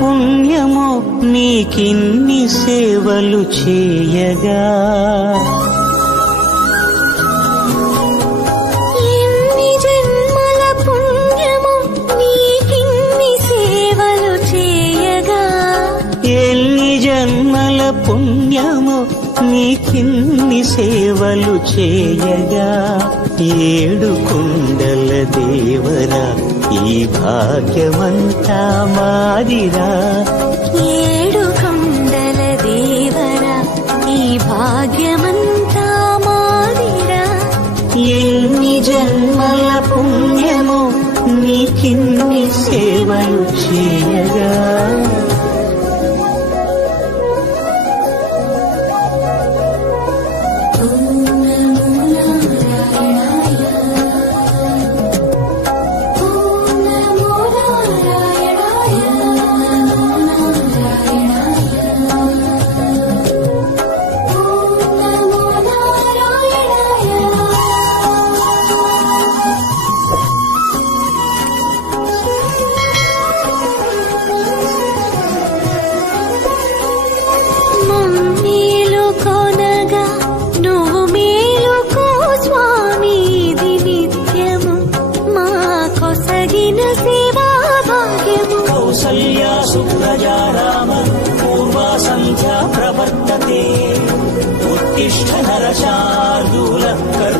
పుణ్యమో నీకిన్ని సేవలు చేయగా. ఎన్ని జన్మల పుణ్యమో నీకిన్ని సేవలు చేయగా. ఎన్ని జన్మల పుణ్యమో నీకిన్ని సేవలు చేయగా. ఏడు కొండల దేవరా ఈ భాగ్యమంతా మాదిరా. ఏడు కొండల దేవరా ఈ భాగ్యమంతా మాదిరా. ఎన్ని జన్మల పుణ్యమో నీకిన్ని సేవలు చేయగా. కౌసల్యా సుప్రజా రామ పూర్వా సంధ్యా ప్రవర్తతే. ఉత్తిష్ఠ నరశార్దూల కర్మ